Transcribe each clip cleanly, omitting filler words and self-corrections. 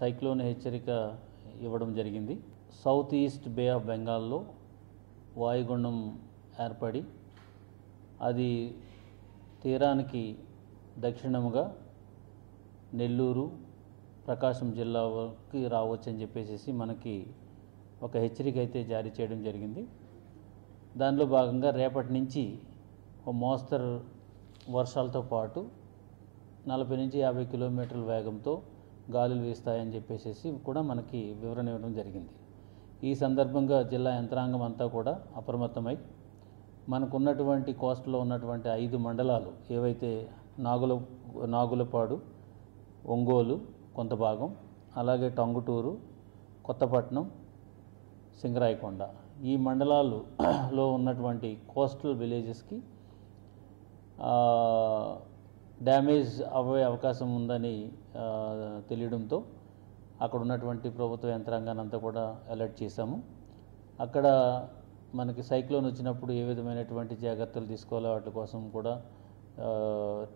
Cyclone హెచ్చరిక ఇవ్వడం జరిగింది. సౌత్ ఈస్ట్ బే ఆఫ్ బెంగాల్లో వాయుగుండం ఏర్పడి అది తీరానికి దక్షిణముగా నెల్లూరు, ప్రకాశం జిల్లాకి రావచ్చని చెప్పేసి మనకి ఒక హెచ్చరిక అయితే జారీ చేయడం జరిగింది. దానిలో భాగంగా రేపటి నుంచి ఒక మోస్తరు వర్షాలతో పాటు 40 నుంచి 50 కిలోమీటర్ల వేగంతో గాలులు వీస్తాయని చెప్పేసి కూడా మనకి వివరణ ఇవ్వడం జరిగింది. ఈ సందర్భంగా జిల్లా యంత్రాంగం అంతా కూడా అప్రమత్తమై మనకున్నటువంటి కోస్టల్లో ఉన్నటువంటి 5 మండలాలు ఏవైతే నాగులపాడు, ఒంగోలు కొంత భాగం, అలాగే టంగుటూరు, కొత్తపట్నం, సింగరాయకొండ ఈ మండలాలలో ఉన్నటువంటి కోస్టల్ విలేజెస్కి డ్యామేజ్ అవ్వే అవకాశం ఉందని తెలియడంతో అక్కడ ఉన్నటువంటి ప్రభుత్వ యంత్రాంగాన్ని అంతా కూడా అలర్ట్ చేశాము. అక్కడ మనకి సైక్లోన్ వచ్చినప్పుడు ఏ విధమైనటువంటి జాగ్రత్తలు తీసుకోవాలో వాటి కోసం కూడా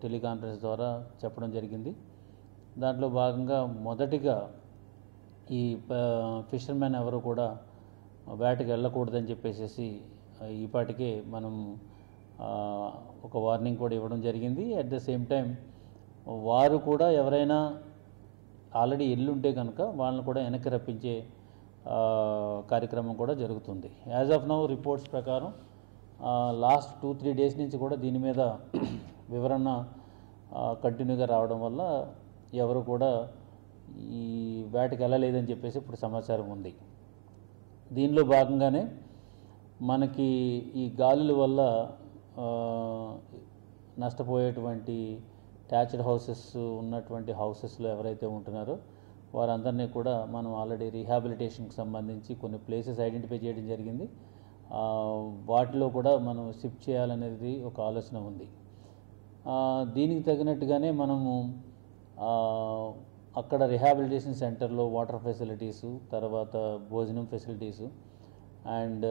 టెలికాన్ఫరెన్స్ ద్వారా చెప్పడం జరిగింది. దాంట్లో భాగంగా మొదటిగా ఈ ఫిషర్మెన్ ఎవరు కూడా వేటకి వెళ్ళకూడదని చెప్పేసి ఈపాటికే మనం ఒక వార్నింగ్ కూడా ఇవ్వడం జరిగింది. అట్ ద సేమ్ టైం వారు కూడా ఎవరైనా ఆల్రెడీ ఎల్లుంటే కనుక వాళ్ళని కూడా వెనక్కి రప్పించే కార్యక్రమం కూడా జరుగుతుంది. యాజ్ ఆఫ్ నౌ రిపోర్ట్స్ ప్రకారం లాస్ట్ 2-3 డేస్ నుంచి కూడా దీని మీద వివరణ కంటిన్యూగా రావడం వల్ల ఎవరు కూడా ఈ వేటకి వెళ్ళలేదని చెప్పేసి ఇప్పుడు సమాచారం ఉంది. దీనిలో భాగంగానే మనకి ఈ గాలుల వల్ల నష్టపోయేటువంటి ట్యాచ్డ్ హౌసెస్ ఉన్నటువంటి హౌసెస్లో ఎవరైతే ఉంటున్నారో వారందరినీ కూడా మనం ఆల్రెడీ రీహాబిలిటేషన్కి సంబంధించి కొన్ని ప్లేసెస్ ఐడెంటిఫై చేయడం జరిగింది. వాటిలో కూడా మనం షిఫ్ట్ చేయాలనేది ఒక ఆలోచన ఉంది. దీనికి తగినట్టుగానే మనము అక్కడ రిహాబిలిటేషన్ సెంటర్లో వాటర్ ఫెసిలిటీసు, తర్వాత భోజనం ఫెసిలిటీసు అండ్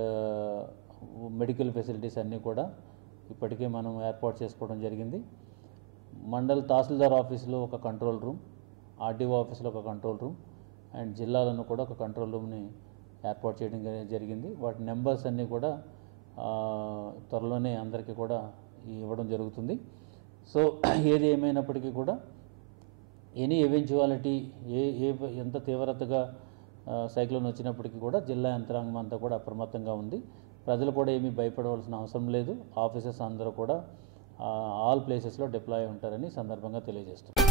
మెడికల్ ఫెసిలిటీస్ అన్నీ కూడా ఇప్పటికే మనం ఏర్పాటు చేసుకోవడం జరిగింది. మండల్ తహసీల్దార్ ఆఫీసులో ఒక కంట్రోల్ రూమ్, ఆర్డీఓ ఆఫీస్లో ఒక కంట్రోల్ రూమ్ అండ్ జిల్లాలను కూడా ఒక కంట్రోల్ రూమ్ని ఏర్పాటు చేయడం జరిగింది. వాటి నెంబర్స్ అన్నీ కూడా త్వరలోనే అందరికీ కూడా ఇవ్వడం జరుగుతుంది. సో ఏది ఏమైనప్పటికీ కూడా ఎనీ ఎవెంచువాలిటీ ఎంత తీవ్రతగా సైక్లోన్ వచ్చినప్పటికీ కూడా జిల్లా యంత్రాంగం అంతా కూడా అప్రమత్తంగా ఉంది. ప్రజలు కూడా ఏమీ భయపడవలసిన అవసరం లేదు. ఆఫీసర్స్ అందరూ కూడా ఆల్ ప్లేసెస్లో డిప్లాయ్ ఉంటారని సందర్భంగా తెలియజేస్తున్నారు.